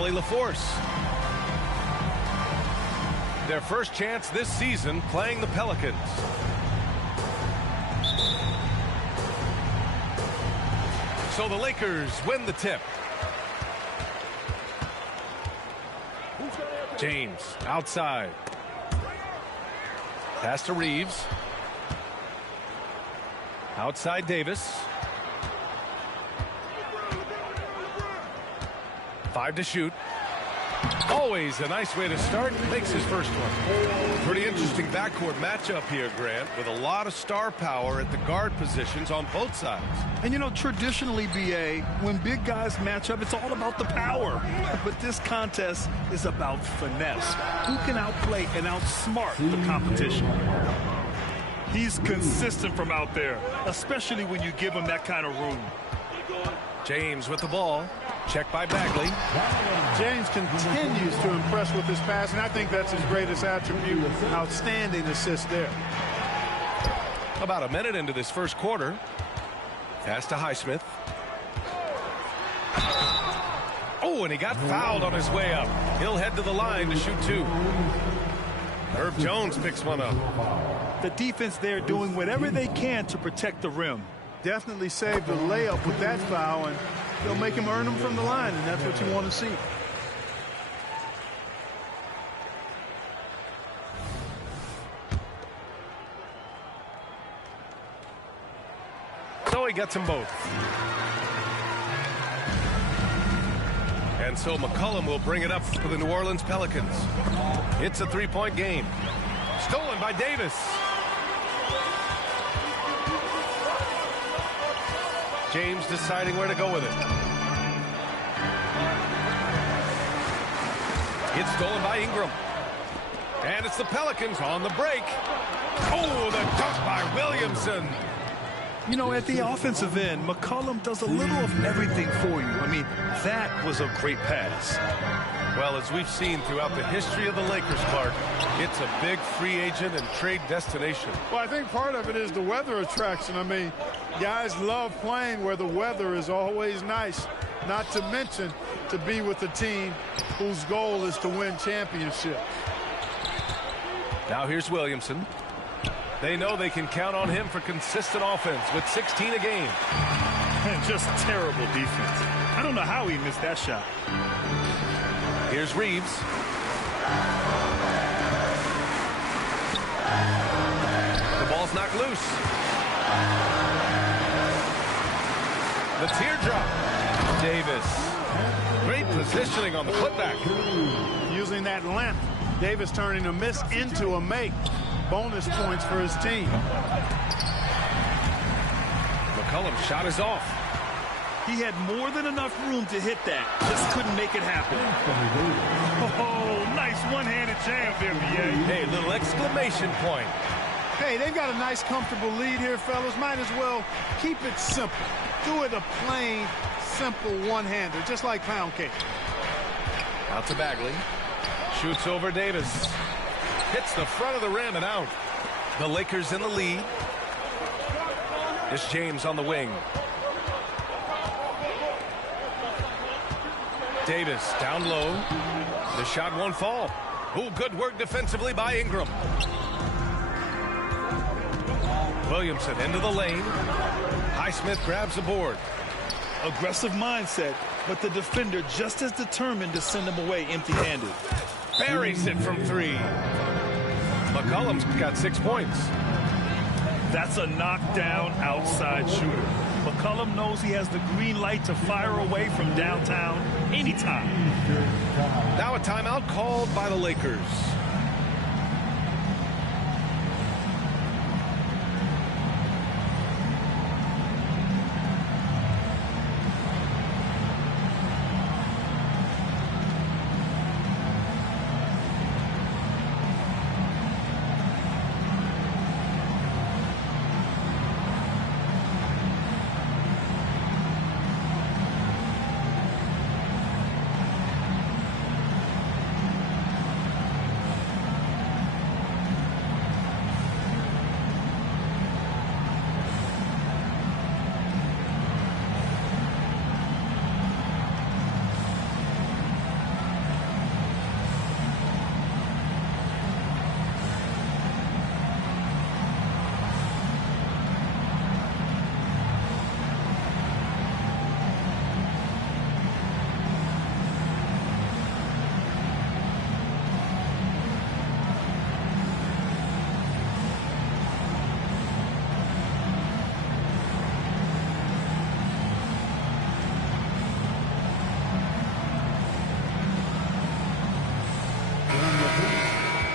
Allie LaForce. Their first chance this season playing the Pelicans. So the Lakers win the tip. James outside. Pass to Reeves. Outside Davis. 5 to shoot. Always a nice way to start. Makes his first one. Pretty interesting backcourt matchup here, Grant, with a lot of star power at the guard positions on both sides. And, you know, traditionally, B.A., when big guys match up, it's all about the power. But this contest is about finesse. Who can outplay and outsmart the competition? He's consistent from out there, especially when you give him that kind of room. James with the ball. Checked by Bagley. James continues to impress with his passing. I think that's his greatest attribute. Outstanding assist there. About a minute into this first quarter. Pass to Highsmith. Oh, and he got fouled on his way up. He'll head to the line to shoot 2. Herb Jones picks one up. The defense there doing whatever they can to protect the rim. Definitely saved the layup with that foul, and they'll make him earn them from the line, and that's what you want to see. So he gets them both. And so McCollum will bring it up for the New Orleans Pelicans. It's a 3-point game. Stolen by Davis. James deciding where to go with it. It's stolen by Ingram. And it's the Pelicans on the break. Oh, the dunk by Williamson. You know, at the offensive end, McCollum does a little of everything for you. I mean, that was a great pass. Well, as we've seen throughout the history of the Lakers, Clark, it's a big free agent and trade destination. Well, I think part of it is the weather attraction. I mean, guys love playing where the weather is always nice, not to mention to be with a team whose goal is to win championship. Now here's Williamson. They know they can count on him for consistent offense with 16 a game. And just terrible defense. I don't know how he missed that shot. Here's Reeves. The ball's knocked loose. The teardrop. Davis. Great positioning on the putback. Using that length, Davis turning a miss into a make. Bonus points for his team. McCollum's shot is off. He had more than enough room to hit that. Just couldn't make it happen. Oh, nice one-handed jam there, B.A. Hey, little exclamation point. Hey, they've got a nice, comfortable lead here, fellas. Might as well keep it simple. Do it a plain, simple one-hander, just like pound cake. Out to Bagley. Shoots over Davis. Hits the front of the rim and out. The Lakers in the lead. It's James on the wing. Davis down low. The shot won't fall. Ooh, good work defensively by Ingram. Williamson into the lane. Highsmith grabs the board. Aggressive mindset, but the defender just as determined to send him away empty-handed. Buries it from 3. McCollum's got 6 points. That's a knockdown outside shooter. McCollum knows he has the green light to fire away from downtown anytime. Now a timeout called by the Lakers.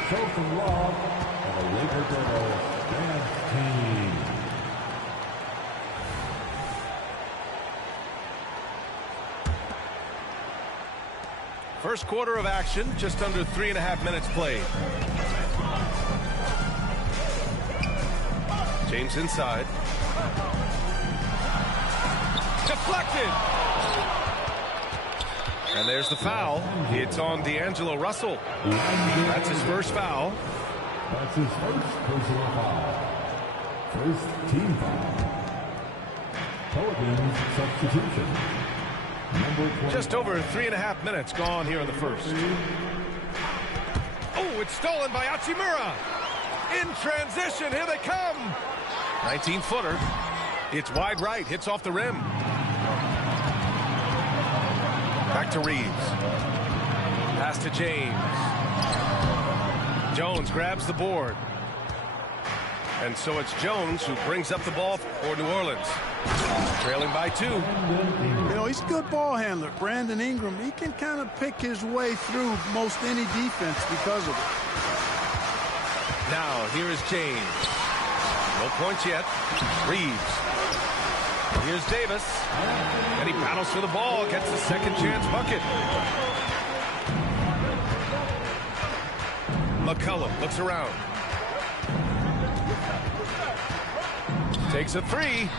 show some love for the Laker Girls dance team. First quarter of action, just under 3.5 minutes played. James inside. Deflected. And there's the foul. It's on D'Angelo Russell. That's his first foul. That's his first personal foul. First team foul. Pelicans substitution. Just over 3.5 minutes gone here in the first. Oh, it's stolen by Hachimura. In transition, here they come. 19-footer. It's wide right, hits off the rim. Back to Reeves. Pass to James. Jones grabs the board. And so it's Jones who brings up the ball for New Orleans. Trailing by 2. You know, he's a good ball handler. Brandon Ingram, he can kind of pick his way through most any defense because of it. Now, here is James. No points yet. Reeves. Here's Davis. And he battles for the ball. Gets the second chance bucket. McCollum looks around. Takes a 3.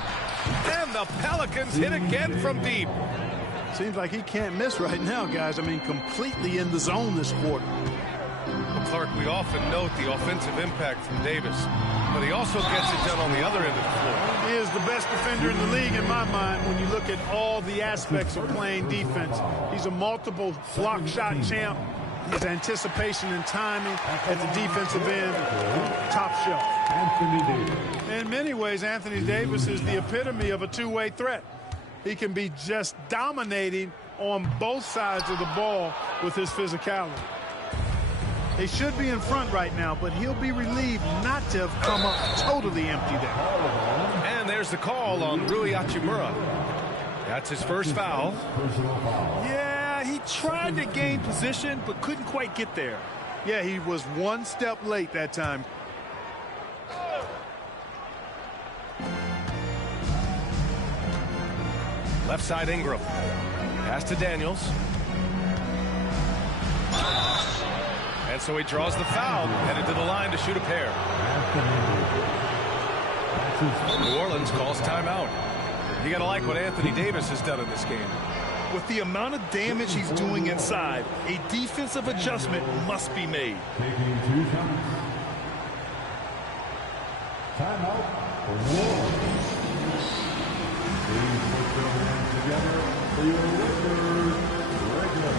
And the Pelicans hit again from deep. Seems like he can't miss right now, guys. I mean, completely in the zone this quarter. Well, Clark, we often note the offensive impact from Davis, but he also gets it done on the other end of the floor. He is the best defender in the league in my mind when you look at all the aspects of playing defense. He's a multiple block shot champ. His anticipation and timing at the defensive end, top shelf. Anthony Davis. In many ways, Anthony Davis is the epitome of a two-way threat. He can be just dominating on both sides of the ball with his physicality. They should be in front right now, but he'll be relieved not to have come up totally empty there. And there's the call on Rui Hachimura. That's his first foul. Yeah, he tried to gain position, but couldn't quite get there. Yeah, he was one step late that time. Left side Ingram. Pass to Daniels. And so he draws the foul, headed to the line to shoot a pair. New Orleans calls timeout. You got to like what Anthony Davis has done in this game. With the amount of damage he's doing inside, a defensive adjustment must be made. Taking 2 shots. Timeout for New Orleans. Please put your hands together for your Lakers regular.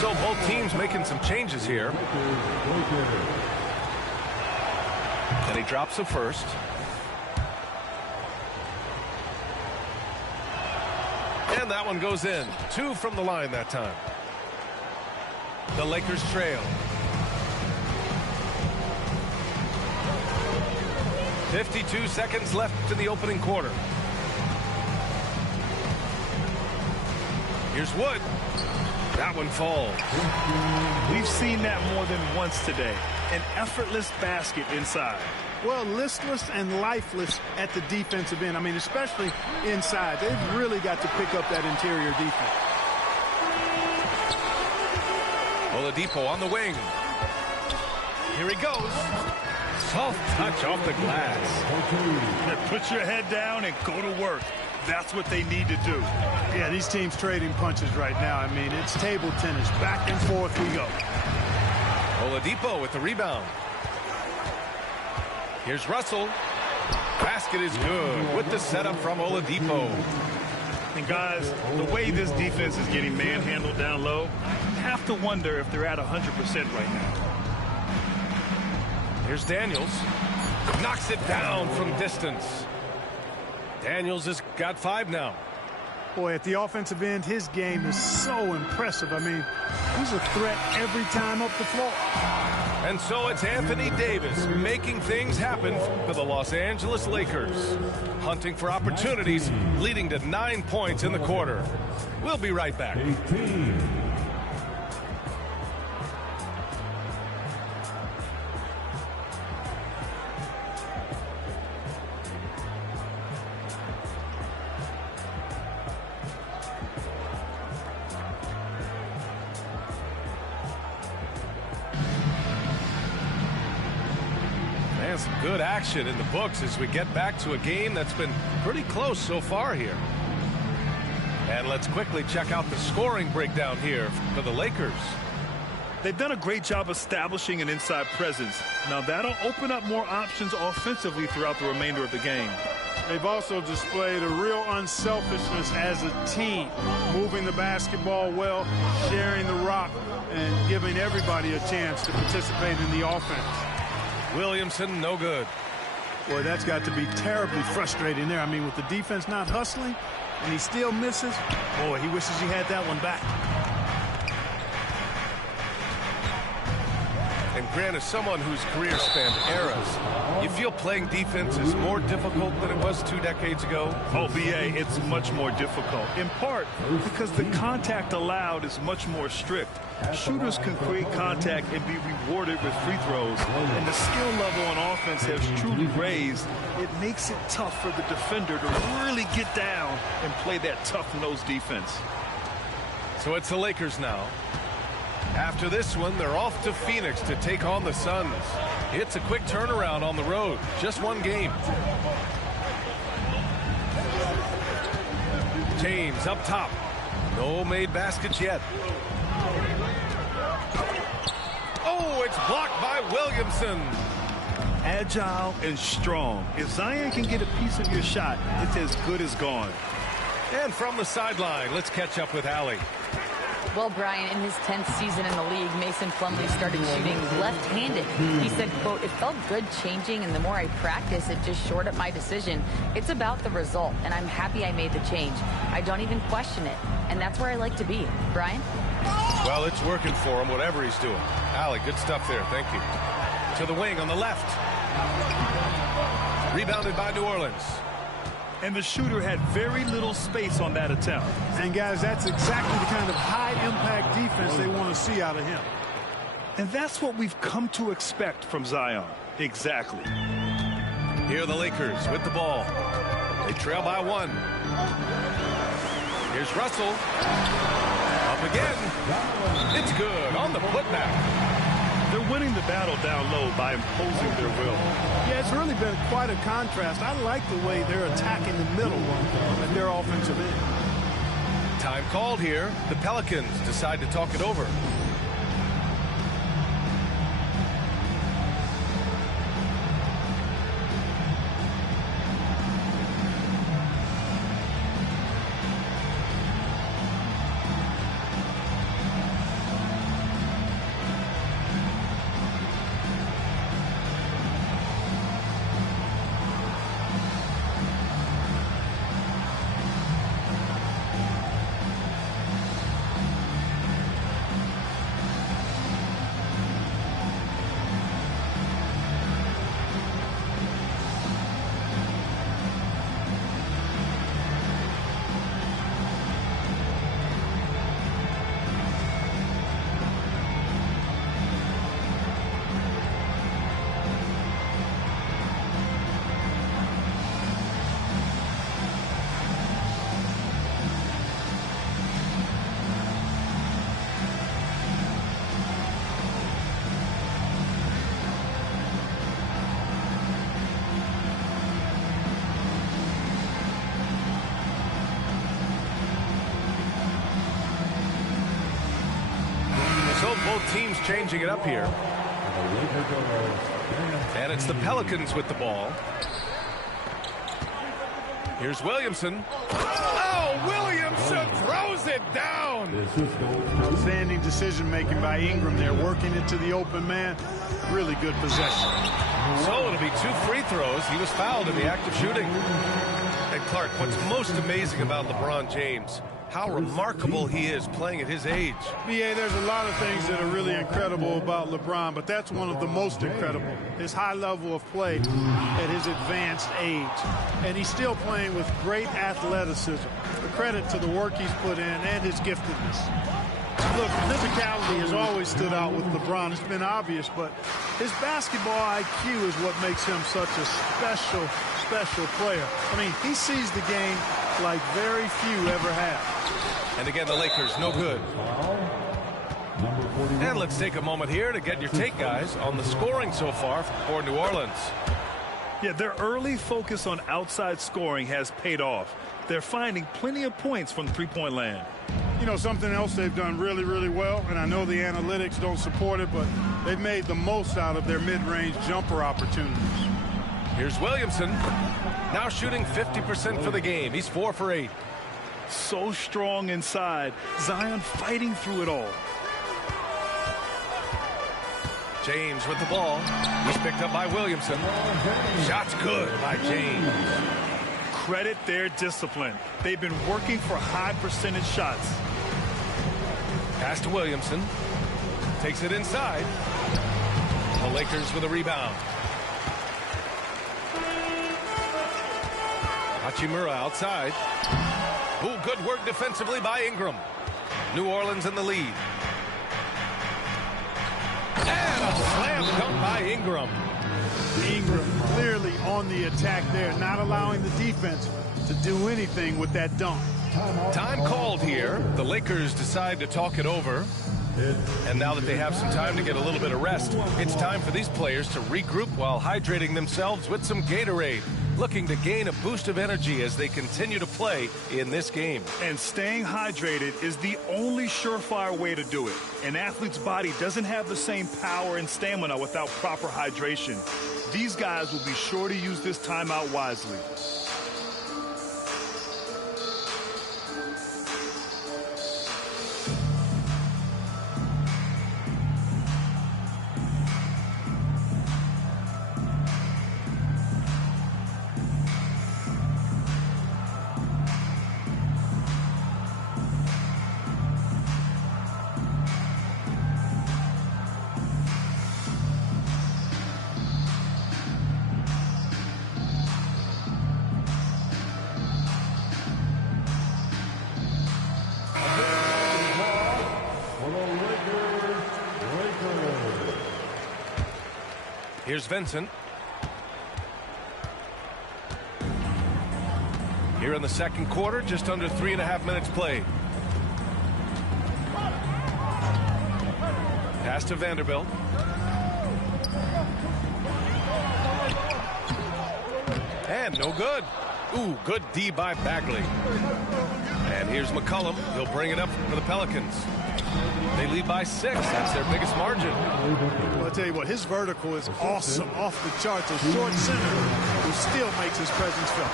So both teams making some changes here. And he drops the first. And that one goes in. 2 from the line that time. The Lakers trail. 52 seconds left in the opening quarter. Here's Wood. That one falls. We've seen that more than once today. An effortless basket inside. Well, listless and lifeless at the defensive end. I mean, especially inside. They've really got to pick up that interior defense. Oladipo on the wing. Here he goes. Soft touch off the glass. Put your head down and go to work. That's what they need to do. Yeah, these teams trading punches right now. I mean, it's table tennis. Back and forth we go. Oladipo with the rebound. Here's Russell. Basket is good with the setup from Oladipo. And guys, the way this defense is getting manhandled down low, you have to wonder if they're at 100% right now. Here's Daniels. Knocks it down from distance. Daniels has got 5 now. Boy, at the offensive end, his game is so impressive. I mean, he's a threat every time up the floor. And so it's Anthony Davis making things happen for the Los Angeles Lakers. Hunting for opportunities, leading to 9 points in the quarter. We'll be right back. 18. Some good action in the books as we get back to a game that's been pretty close so far here. And let's quickly check out the scoring breakdown here for the Lakers. They've done a great job establishing an inside presence. Now that'll open up more options offensively throughout the remainder of the game. They've also displayed a real unselfishness as a team, moving the basketball well, sharing the rock, and giving everybody a chance to participate in the offense. Williamson, no good. Boy, that's got to be terribly frustrating there. I mean, with the defense not hustling, and he still misses, boy, he wishes he had that one back. And Grant, as someone whose career spanned eras, you feel playing defense is more difficult than it was 2 decades ago? Oh, BA, it's much more difficult, in part because the contact allowed is much more strict. Shooters can create contact and be rewarded with free throws, and the skill level on offense has truly raised. It makes it tough for the defender to really get down and play that tough-nosed defense. So it's the Lakers now. After this one, they're off to Phoenix to take on the Suns. It's a quick turnaround on the road. Just 1 game. James up top. No made baskets yet. Oh, it's blocked by Williamson. Agile and strong. If Zion can get a piece of your shot, it's as good as gone. And from the sideline, let's catch up with Allie. Well, Brian, in his 10th season in the league, Mason Plumlee started shooting left-handed. He said, quote, "It felt good changing, and the more I practice, it just shored up my decision. It's about the result, and I'm happy I made the change. I don't even question it, and that's where I like to be." Brian? Well, it's working for him, whatever he's doing. Allie, good stuff there. Thank you. To the wing on the left. Rebounded by New Orleans. And the shooter had very little space on that attempt. And, guys, that's exactly the kind of high-impact defense they want to see out of him. And that's what we've come to expect from Zion. Exactly. Here are the Lakers with the ball. They trail by 1. Here's Russell. Up again. It's good on the putback. They're winning the battle down low by imposing their will. Yeah, it's really been quite a contrast. I like the way they're attacking the middle at their offensive end. Time called here. The Pelicans decide to talk it over. So both teams changing it up here. And it's the Pelicans with the ball. Here's Williamson. Oh, Williamson throws it down. Outstanding decision-making by Ingram there, working into the open man. Really good possession. So it'll be 2 free throws. He was fouled in the act of shooting. And Clark, what's most amazing about LeBron James, how remarkable he is playing at his age. BA, there's a lot of things that are really incredible about LeBron, but that's one of the most incredible. His high level of play at his advanced age. And he's still playing with great athleticism. A credit to the work he's put in and his giftedness. Look, physicality has always stood out with LeBron. It's been obvious, but his basketball IQ is what makes him such a special player. I mean, he sees the game like very few ever have. And again, the Lakers, no good. And let's take a moment here to get your take, guys, on the scoring so far for New Orleans. Yeah, their early focus on outside scoring has paid off. They're finding plenty of points from the three-point land. You know, something else they've done really, really well, and I know the analytics don't support it, but they've made the most out of their mid-range jumper opportunities. Here's Williamson, now shooting 50% for the game. He's 4 for 8. So strong inside. Zion fighting through it all. James with the ball. He's picked up by Williamson. Shot's good by James. Credit their discipline. They've been working for high percentage shots. Pass to Williamson. Takes it inside. The Lakers with a rebound. Hachimura outside. Ooh, good work defensively by Ingram. New Orleans in the lead. And a slam dunk by Ingram. Ingram clearly on the attack there, not allowing the defense to do anything with that dunk. Time called here. The Lakers decide to talk it over. And now that they have some time to get a little bit of rest, it's time for these players to regroup while hydrating themselves with some Gatorade, looking to gain a boost of energy as they continue to play in this game. And staying hydrated is the only surefire way to do it. An athlete's body doesn't have the same power and stamina without proper hydration. These guys will be sure to use this timeout wisely. Here's Vincent. Here in the second quarter, just under 3.5 minutes played. Pass to Vanderbilt. And no good. Ooh, good D by Bagley. And here's McCollum. He'll bring it up for the Pelicans. They lead by 6. That's their biggest margin. Well, I'll tell you what, his vertical is awesome, off the charts. A short center who still makes his presence felt.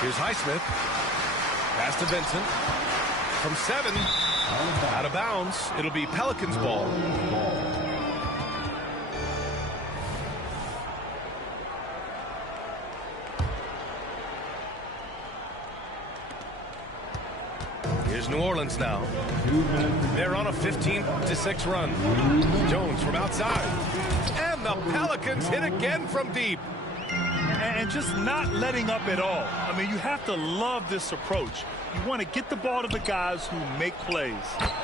Here's Highsmith. Pass to Vincent. From 7. Out of bounds. It'll be Pelicans ball. Here's New Orleans now. They're on a 15-6 run. Jones from outside. And the Pelicans hit again from deep. And just not letting up at all. I mean, you have to love this approach. You want to get the ball to the guys who make plays.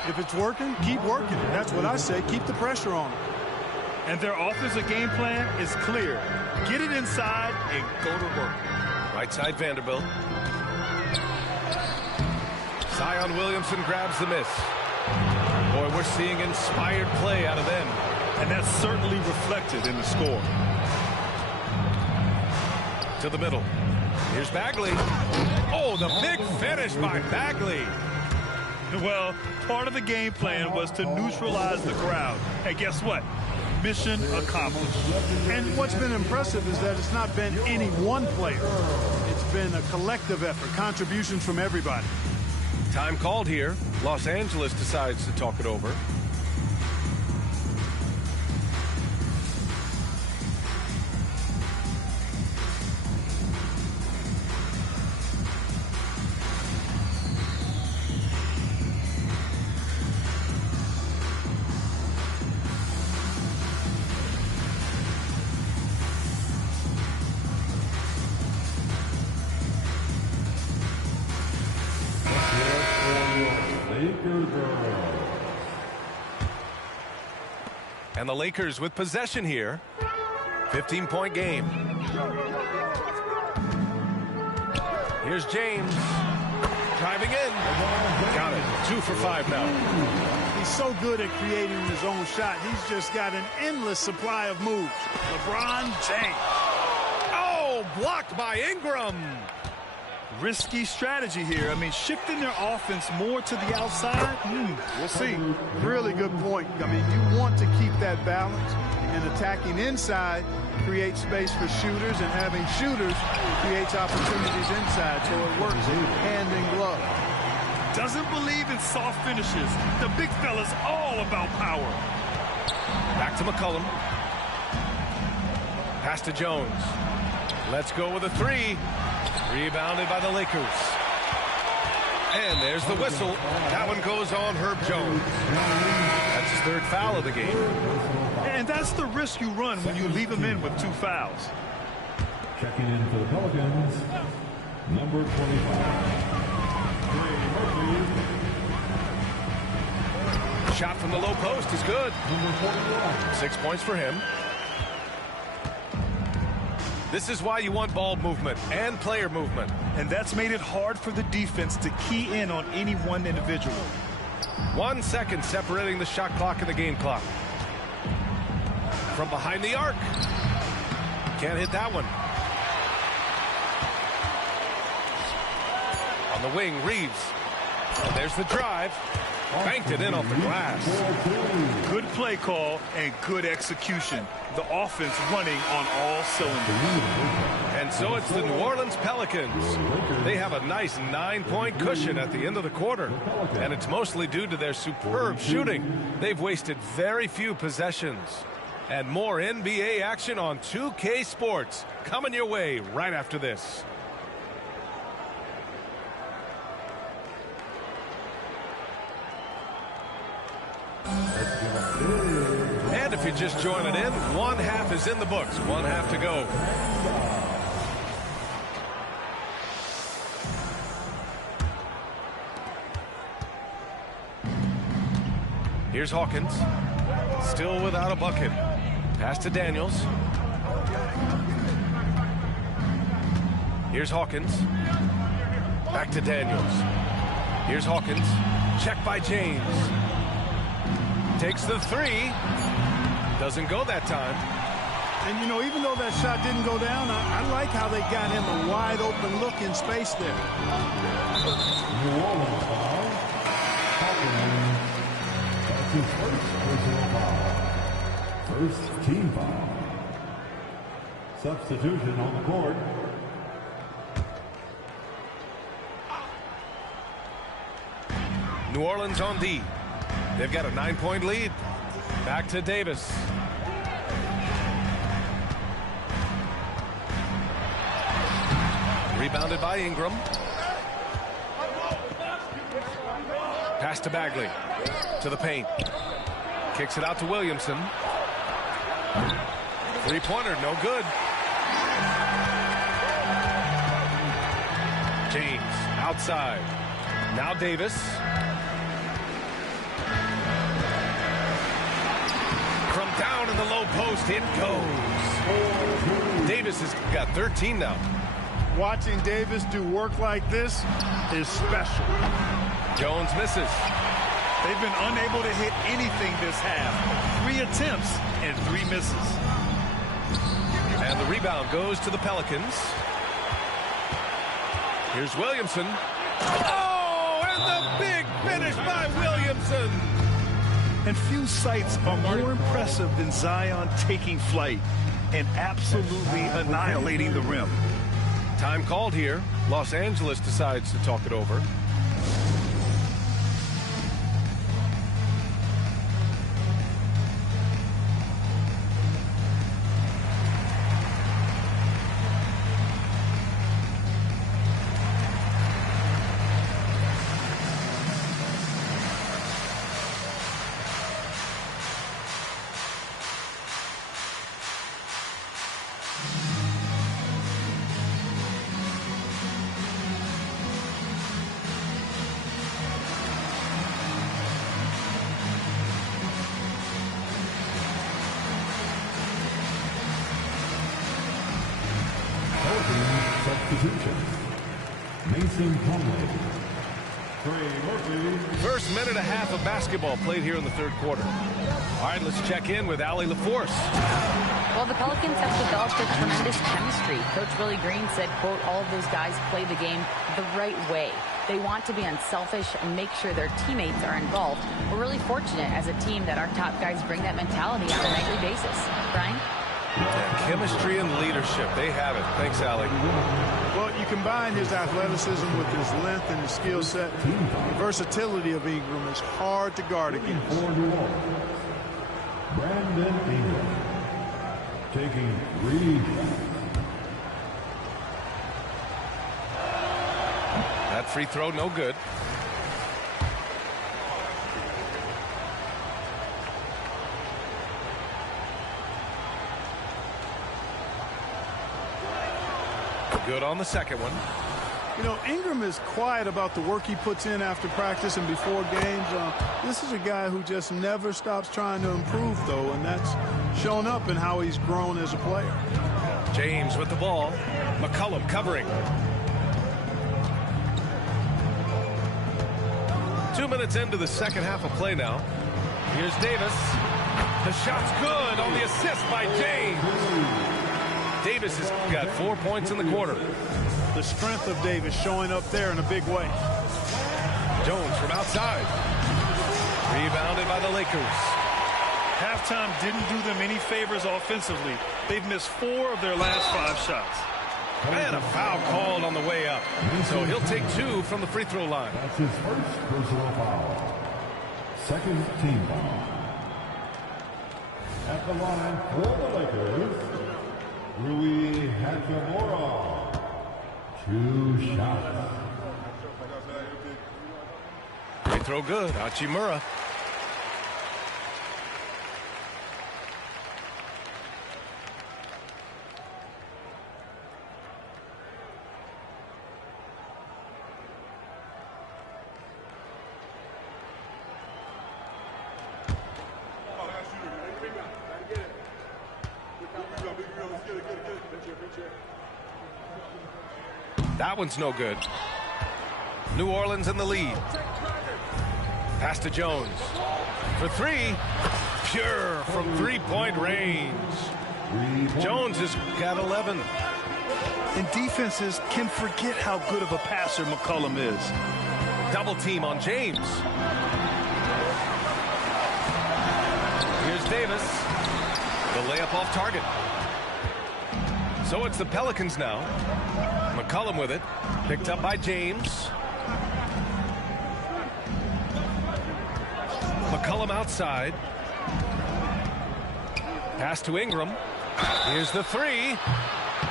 If it's working, keep working it. That's what I say. Keep the pressure on them. And their offensive game plan is clear. Get it inside and go to work. Right side Vanderbilt. Zion Williamson grabs the miss. Boy, we're seeing inspired play out of them. And that's certainly reflected in the score. To the middle. Here's Bagley. Oh, the big finish by Bagley. Well, part of the game plan was to neutralize the crowd. And guess what? Mission accomplished. And what's been impressive is that it's not been any one player. It's been a collective effort, contributions from everybody. Time called here. Los Angeles decides to talk it over. And the Lakers with possession here. 15-point game. Here's James. Driving in. Got it. 2 for 5 now. He's so good at creating his own shot. He's just got an endless supply of moves. LeBron James. Oh, blocked by Ingram. Risky strategy here. I mean, shifting their offense more to the outside. We'll see. Really good point. I mean, you want to keep that balance, and attacking inside creates space for shooters, and having shooters creates opportunities inside, so it works hand in glove. Doesn't believe in soft finishes. The big fella's all about power. Back to McCollum. Pass to Jones. Let's go with a 3. Rebounded by the Lakers. And there's the whistle. That one goes on Herb Jones. That's his 3rd foul of the game. And that's the risk you run when you leave him in with 2 fouls. Checking in for the Pelicans, number 25. Shot from the low post is good. 6 points for him. This is why you want ball movement and player movement. And that's made it hard for the defense to key in on any one individual. 1 second separating the shot clock and the game clock. From behind the arc. Can't hit that one. On the wing, Reeves. And there's the drive. Banked it in off the glass. Good play call and good execution. The offense running on all cylinders. And so it's the New Orleans Pelicans. They have a nice 9-point cushion at the end of the quarter. And it's mostly due to their superb shooting. They've wasted very few possessions. And more NBA action on 2K Sports coming your way right after this. And if you're just joining in, 1 half is in the books. 1 half to go. Here's Hawkins. Still without a bucket. Pass to Daniels. Here's Hawkins. Back to Daniels. Here's Hawkins. Check by James. Takes the 3. Doesn't go that time. And, you know, even though that shot didn't go down, I like how they got him a wide open look in space there. New Orleans foul. That's his first personal foul. First team foul. Substitution on the court. New Orleans on D. They've got a 9-point lead. Back to Davis. Rebounded by Ingram. Pass to Bagley. To the paint. Kicks it out to Williamson. 3-pointer, no good. James outside. Now Davis. From down in the low post, it goes. Davis has got 13 now. Watching Davis do work like this is special. Jones misses. They've been unable to hit anything this half. 3 attempts and 3 misses. And the rebound goes to the Pelicans. Here's Williamson. Oh, and the big finish by Williamson. And few sights are more impressive than Zion taking flight and absolutely annihilating the rim. Time called here. Los Angeles decides to talk it over. Mason Plumlee. First minute and a half of basketball played here in the third quarter. All right, let's check in with Allie LaForce. Well, the Pelicans have developed a tremendous chemistry. Coach Willie Green said, quote, all of those guys play the game the right way. They want to be unselfish and make sure their teammates are involved. We're really fortunate as a team that our top guys bring that mentality on a nightly basis. Brian? Yeah, chemistry and leadership. They have it. Thanks, Allie. Well, you combine his athleticism with his length and his skill set. The versatility of Ingram is hard to guard against. Brandon Ingram taking 3 That free throw, no good. Good on the second one. You know, Ingram is quiet about the work he puts in after practice and before games. This is a guy who just never stops trying to improve, though, and that's shown up in how he's grown as a player. James with the ball. McCollum covering. 2 minutes into the second half of play now. Here's Davis. The shot's good on the assist by James. Davis has got 4 points in the quarter. The strength of Davis showing up there in a big way. Jones from outside. Rebounded by the Lakers. Halftime didn't do them any favors offensively. They've missed 4 of their last 5 shots. And a foul called on the way up. So he'll take 2 from the free throw line. That's his first personal foul. Second team foul. At the line for the Lakers, Rui Hachimura. 2 shots. Free throw good. Hachimura. That one's no good. New Orleans in the lead. Pass to Jones. For 3. Pure from three-point range. Jones has got 11. And defenses can forget how good of a passer McCollum is. Double team on James. Here's Davis. The layup off target. So it's the Pelicans now. McCollum with it. Picked up by James. McCollum outside. Pass to Ingram. Here's the 3.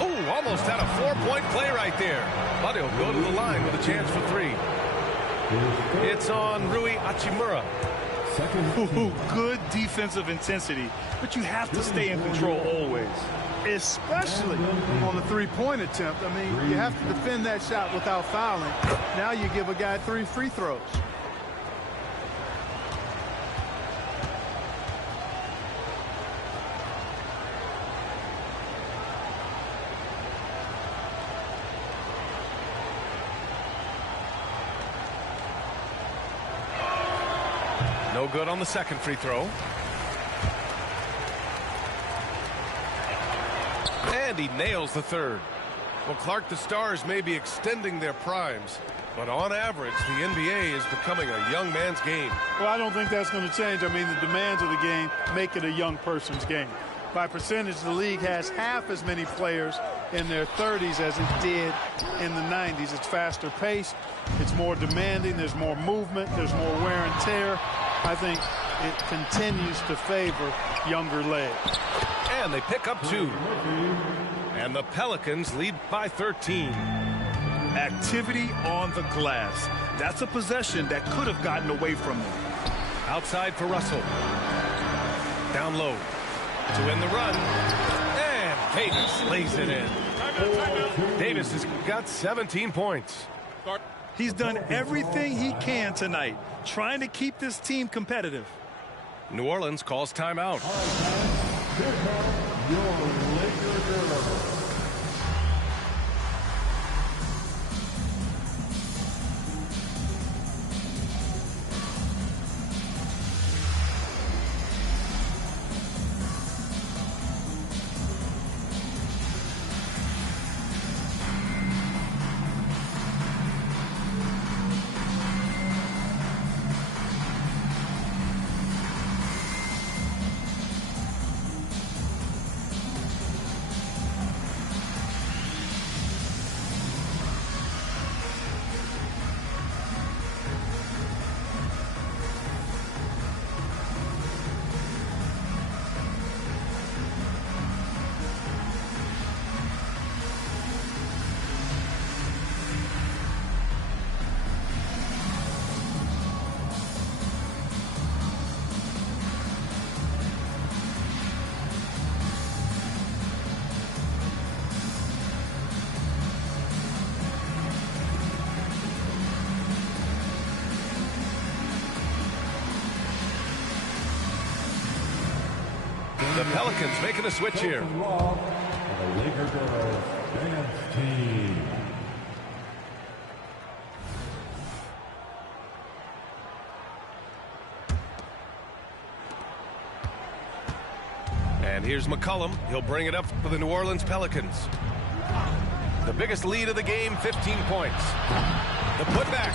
Ooh, almost had a 4-point play right there. But he'll go to the line with a chance for 3. It's on Rui Hachimura. Ooh, good defensive intensity, but you have to stay in control always. Especially on the three-point attempt. I mean, you have to defend that shot without fouling. Now you give a guy 3 free throws. No good on the second free throw. And he nails the third. Well, Clark, the Stars may be extending their primes, But on average, the NBA is becoming a young man's game. Well, I don't think that's going to change. I mean, the demands of the game make it a young person's game. By percentage, the league has half as many players in their 30s as it did in the 90s. It's faster paced. It's more demanding. There's more movement. There's more wear and tear. I think it continues to favor younger legs. And they pick up 2. And the Pelicans lead by 13. Activity on the glass. That's a possession that could have gotten away from them. Outside for Russell. Down low. To win the run. And Davis lays it in. Davis has got 17 points. He's done everything he can tonight, trying to keep this team competitive. New Orleans calls timeout. The Pelicans making a switch here. The Laker girls dance team. And here's McCollum. He'll bring it up for the New Orleans Pelicans. The biggest lead of the game, 15 points. The putback.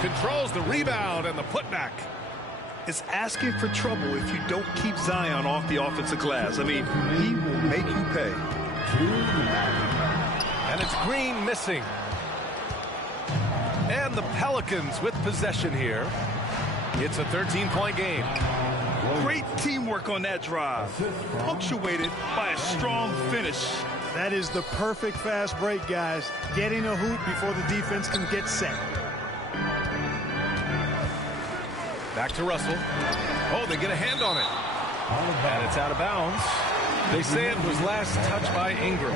Controls the rebound and the putback. It's asking for trouble if you don't keep Zion off the offensive glass. I mean, he will make you pay. And it's Green missing. And the Pelicans with possession here. It's a 13-point game. Great teamwork on that drive, punctuated by a strong finish. That is the perfect fast break, guys. Getting a hoop before the defense can get set. Back to Russell. Oh, they get a hand on it. And it's out of bounds. They say it was last touched by Ingram.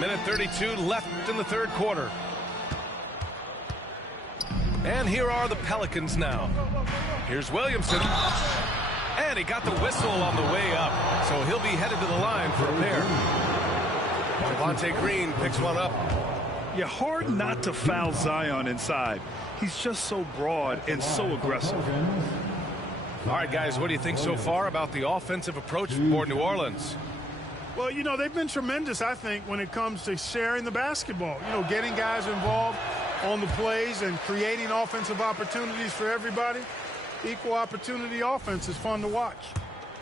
Minute 32 left in the third quarter. And here are the Pelicans now. Here's Williamson. And he got the whistle on the way up, so he'll be headed to the line for a pair. Javonte Green picks one up. Yeah, hard not to foul Zion inside. He's just so broad and so aggressive. All right, guys, what do you think so far about the offensive approach for New Orleans? Well, you know, they've been tremendous, I think, when it comes to sharing the basketball. You know, getting guys involved on the plays and creating offensive opportunities for everybody. Equal opportunity offense is fun to watch.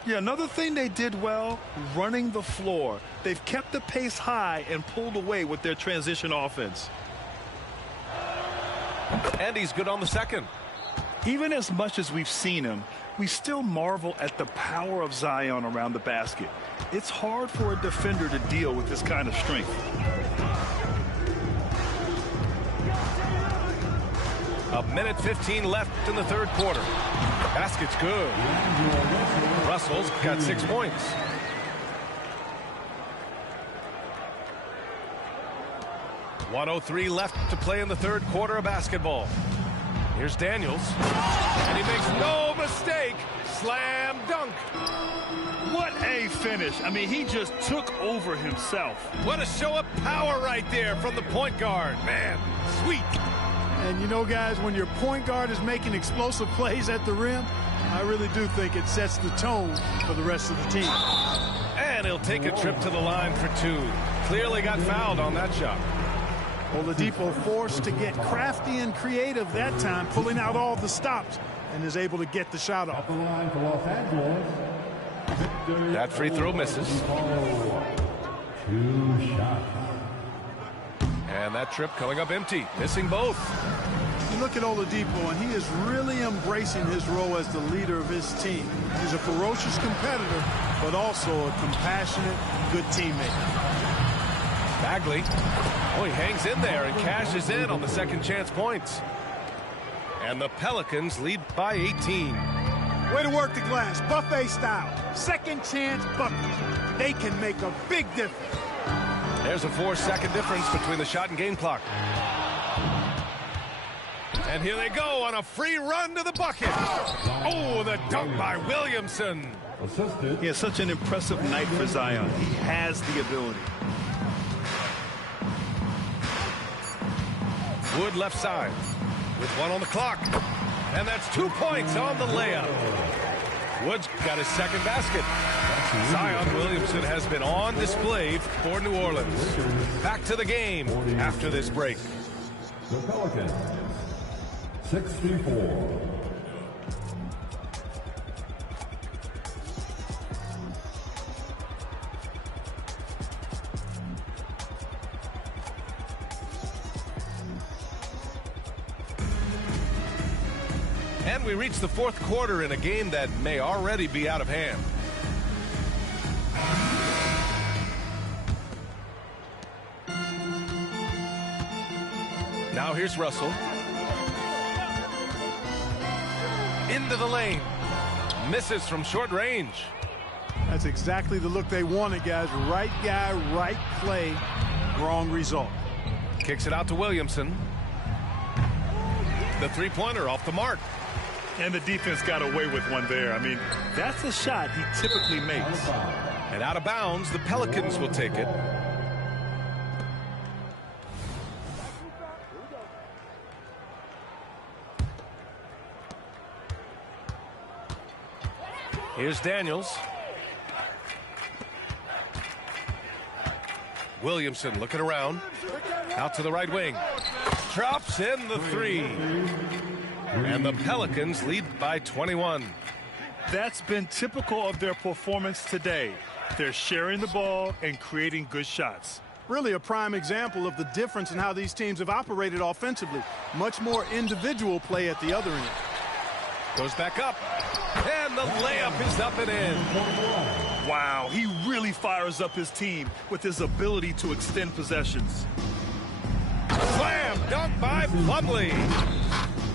Yeah, another thing they did well, running the floor. They've kept the pace high and pulled away with their transition offense. And he's good on the second. Even as much as we've seen him, we still marvel at the power of Zion around the basket. It's hard for a defender to deal with this kind of strength. A minute 15 left in the third quarter. Basket's good. Russell's got 6 points. .103 left to play in the third quarter of basketball. Here's Daniels. And he makes no mistake. Slam dunk. What a finish. I mean, he just took over himself. What a show of power right there from the point guard. Man, sweet. And you know, guys, when your point guard is making explosive plays at the rim, I really do think it sets the tone for the rest of the team. And he'll take a trip to the line for two. Clearly got fouled on that shot. Oladipo forced to get crafty and creative that time, pulling out all the stops, and is able to get the shot off. That free throw misses. 2 shots. And that trip coming up empty, missing both. You look at Oladipo, and he is really embracing his role as the leader of his team. He's a ferocious competitor, but also a compassionate, good teammate. Bagley, oh, he hangs in there and cashes in on the second chance points. And the Pelicans lead by 18. Way to work the glass, buffet style. Second chance bucket. They can make a big difference. There's a 4-second difference between the shot and game clock. And here they go on a free run to the bucket. Oh, the dunk by Williamson. Assisted. He has such an impressive night for Zion. He has the ability. Wood left side with 1 on the clock. And that's 2 points on the layup. Wood's got his second basket. Zion Williamson has been on display for New Orleans. Back to the game after this break. The Pelicans, 64. And we reach the fourth quarter in a game that may already be out of hand. Now here's Russell. Into the lane. Misses from short range. That's exactly the look they wanted, guys. Right guy, right play, wrong result. Kicks it out to Williamson. The three-pointer off the mark. And the defense got away with one there. I mean, that's a shot he typically makes. And out of bounds, the Pelicans will take it. Here's Daniels. Williamson looking around. Out to the right wing. Drops in the three. And the Pelicans lead by 21. That's been typical of their performance today. They're sharing the ball and creating good shots. Really a prime example of the difference in how these teams have operated offensively. Much more individual play at the other end. Goes back up. And the layup is up and in. Wow, he really fires up his team with his ability to extend possessions. Slam dunk by Plumlee.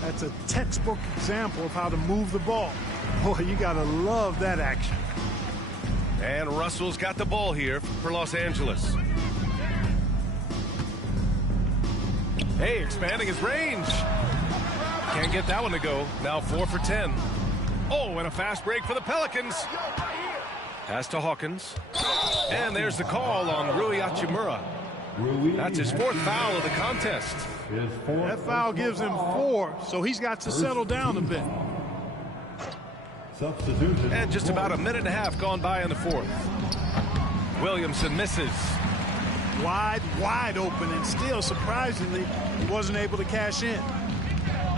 That's a textbook example of how to move the ball. Boy, you got to love that action. And Russell's got the ball here for Los Angeles. Hey, expanding his range. Can't get that one to go. Now 4 for 10. Oh, and a fast break for the Pelicans. Pass to Hawkins. And there's the call on Rui Hachimura. That's his 4th foul of the contest. That foul gives him 4, so he's got to settle down a bit. And just about a minute and a half gone by in the 4th. Williamson misses. Wide open, and still, surprisingly, he wasn't able to cash in.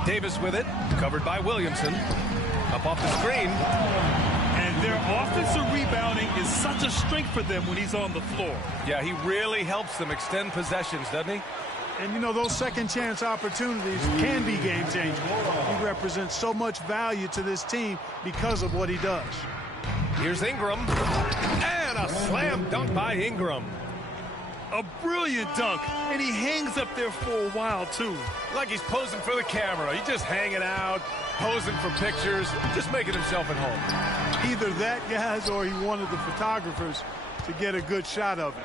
Davis with it, covered by Williamson. Up off the screen. And their offensive rebounding is such a strength for them when he's on the floor. Yeah, he really helps them extend possessions, doesn't he? And, you know, those second chance opportunities can be game-changing. He represents so much value to this team because of what he does. Here's Ingram. And a slam dunk by Ingram. A brilliant dunk, and he hangs up there for a while, too. Like he's posing for the camera. He's just hanging out, posing for pictures, just making himself at home. Either that, guys, or he wanted the photographers to get a good shot of it.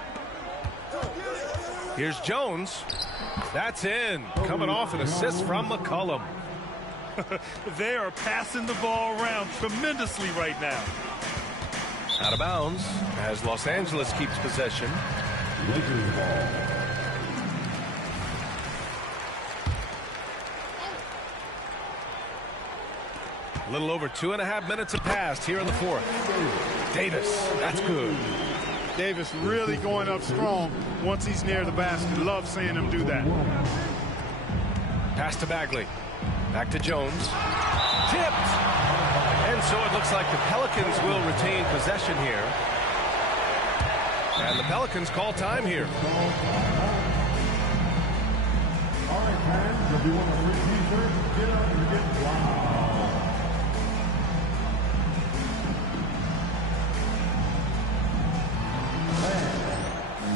Here's Jones. That's in. Coming off an assist from McCollum. They are passing the ball around tremendously right now. Out of bounds as Los Angeles keeps possession. A little over 2.5 minutes have passed here in the fourth. Davis, that's good. Davis really going up strong once he's near the basket. Love seeing him do that. Pass to Bagley. Back to Jones. Tipped. And so it looks like the Pelicans will retain possession here. And the Pelicans call time here. All right, fans, if you want a free t-shirt, get up and get wow.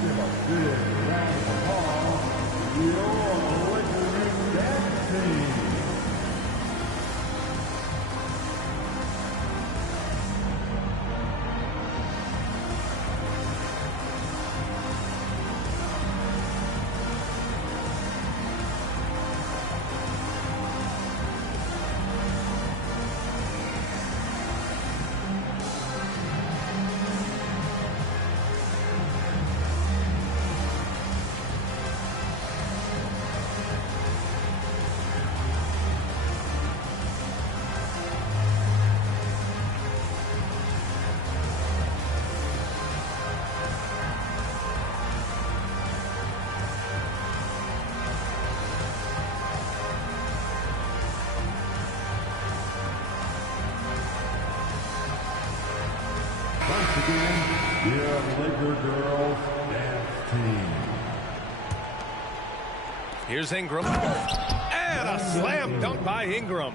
Give a big round of applause to your Lakers dance team. Once again, your Laker girls dance team. Here's Ingram. And a slam dunk by Ingram.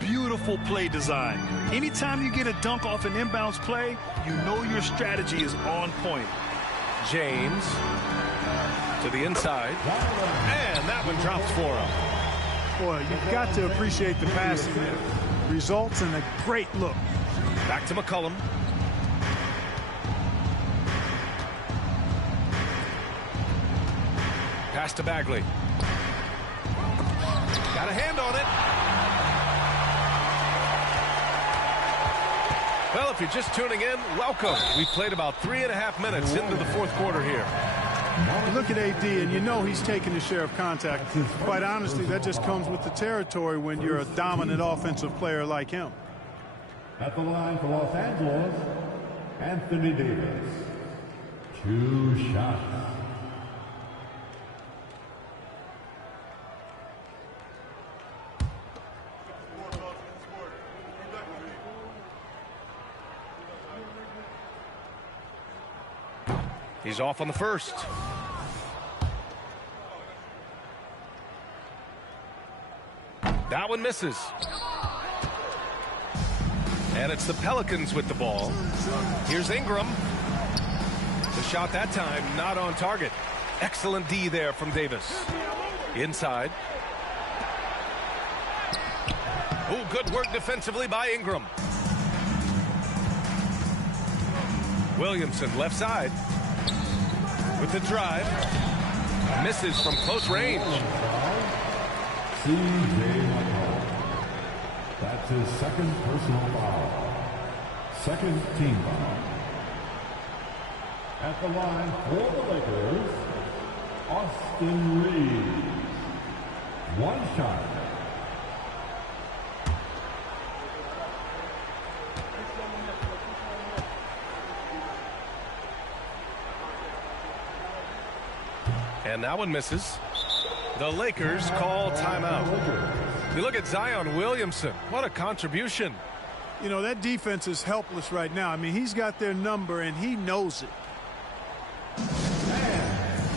Beautiful play design. Anytime you get a dunk off an inbounds play, you know your strategy is on point. James to the inside. And that one drops for him. Boy, you've got to appreciate the passing there. Results in a great look. Back to McCollum. Pass to Bagley. Got a hand on it. Well, if you're just tuning in, welcome. We've played about 3.5 minutes into the fourth quarter here. You look at AD, and you know he's taking his share of contact. Quite honestly, that just comes with the territory when you're a dominant offensive player like him. At the line for Los Angeles, Anthony Davis. 2 shots. He's off on the first. That one misses. And it's the Pelicans with the ball. Here's Ingram. The shot that time not on target. Excellent D there from Davis. Inside. Oh, good work defensively by Ingram. Williamson left side. With the drive, misses from close range. That's his second personal foul. Second team foul. At the line for the Lakers, Austin Reeves. 1 shot. And that one misses. The Lakers call timeout. You look at Zion Williamson. What a contribution. You know, that defense is helpless right now. I mean, he's got their number, and he knows it. And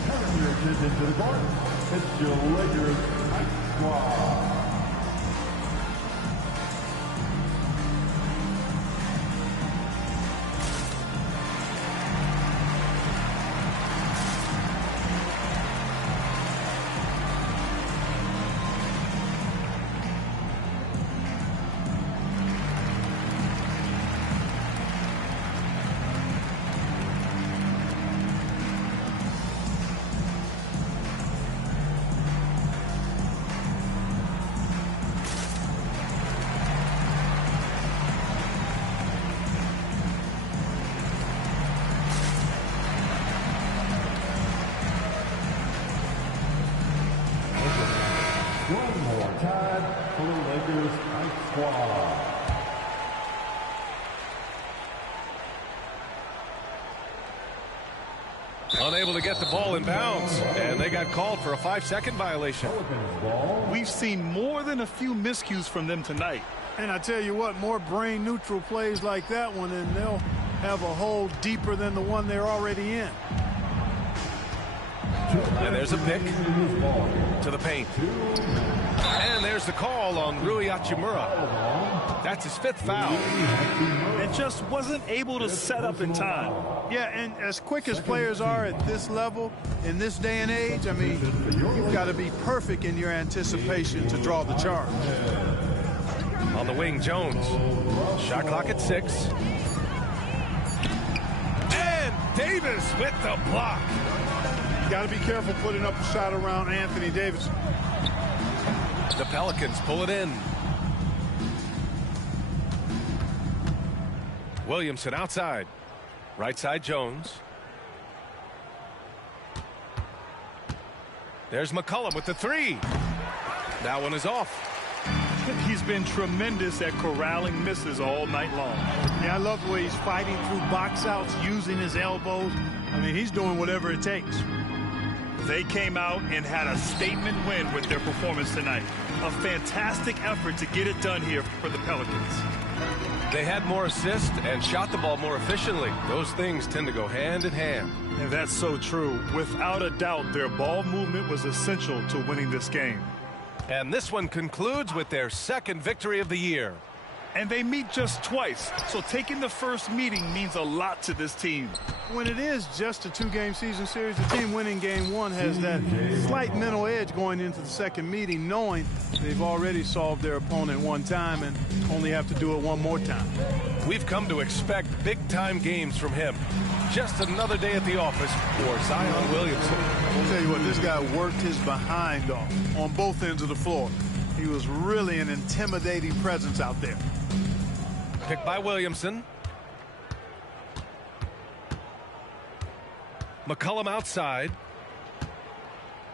turn your attention to the court. It's your Lakers Night Squad. Lakers Kite Squad. Unable to get the ball in bounds, and they got called for a 5-second violation. We've seen more than a few miscues from them tonight. And I tell you what, more brain neutral plays like that one, and they'll have a hole deeper than the one they're already in. And there's a pick to the paint. And there's the call on Rui Hachimura. That's his 5th foul. And just wasn't able to set up in time. Yeah, and as quick as players are at this level, in this day and age, I mean, you've got to be perfect in your anticipation to draw the charge. On the wing, Jones. Shot clock at 6. And Davis with the block. Got to be careful putting up a shot around Anthony Davis. The Pelicans pull it in. Williamson outside. Right side, Jones. There's McCollum with the 3. That one is off. He's been tremendous at corralling misses all night long. Yeah, I love the way he's fighting through box outs, using his elbows. I mean, he's doing whatever it takes. They came out and had a statement win with their performance tonight. A fantastic effort to get it done here for the Pelicans. They had more assists and shot the ball more efficiently. Those things tend to go hand in hand. And that's so true. Without a doubt, their ball movement was essential to winning this game. And this one concludes with their 2nd victory of the year. And they meet just twice, so taking the first meeting means a lot to this team. When it is just a 2-game season series, the team winning game 1 has that slight mental edge going into the 2nd meeting, knowing they've already solved their opponent one time and only have to do it one more time. We've come to expect big-time games from him. Just another day at the office for Zion Williamson. I'll tell you what, this guy worked his behind off on both ends of the floor. He was really an intimidating presence out there. Picked by Williamson. McCollum outside.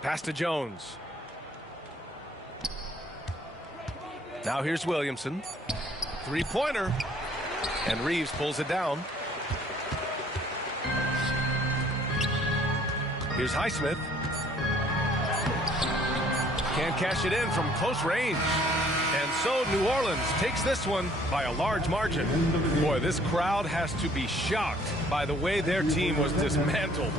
Pass to Jones. Now here's Williamson. 3-pointer. And Reeves pulls it down. Here's Highsmith. Can't cash it in from close range. And so New Orleans takes this one by a large margin. Boy, this crowd has to be shocked by the way their team was dismantled.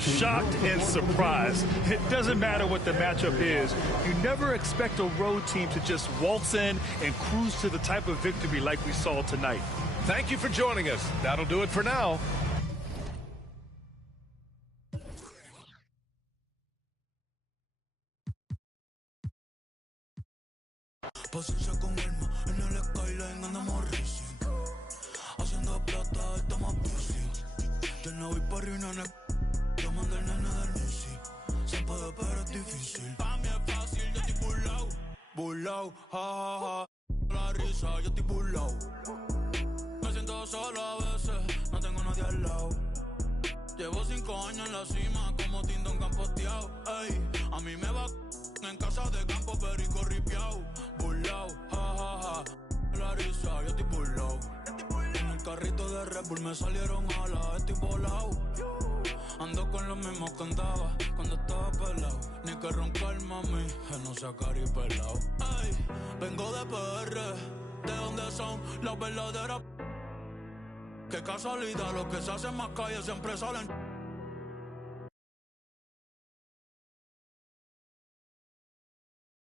Shocked and surprised. It doesn't matter what the matchup is. You never expect a road team to just waltz in and cruise to the type of victory like we saw tonight. Thank you for joining us. That'll do it for now. Paciencia con alma, en el skyline andamos racing. Haciendo plata, estamos busy. De no voy pa' arriba, nene. Llamando al nene del Nisi. Se puede, pero es difícil. Pa' mí es fácil, yo estoy burlao. Burlao, ja, ja, ja. La risa, yo estoy burlao. Me siento solo a veces, no tengo nadie al lado. Llevo 5 años en la cima, como Tindon campoteado. Ey, a mí me va en casa de campo, perico ripiao. Burlao, ja, ja, ja. La risa, yo estoy burlao. En el carrito de Red Bull me salieron alas, estoy volao. Ando con los mismos que andaba cuando estaba pelado. Ni que roncar, mami, que no sea caripelao. Ey, vengo de PR, de donde son las verdaderas. Qué casualidad, los que se hacen más calles siempre salen.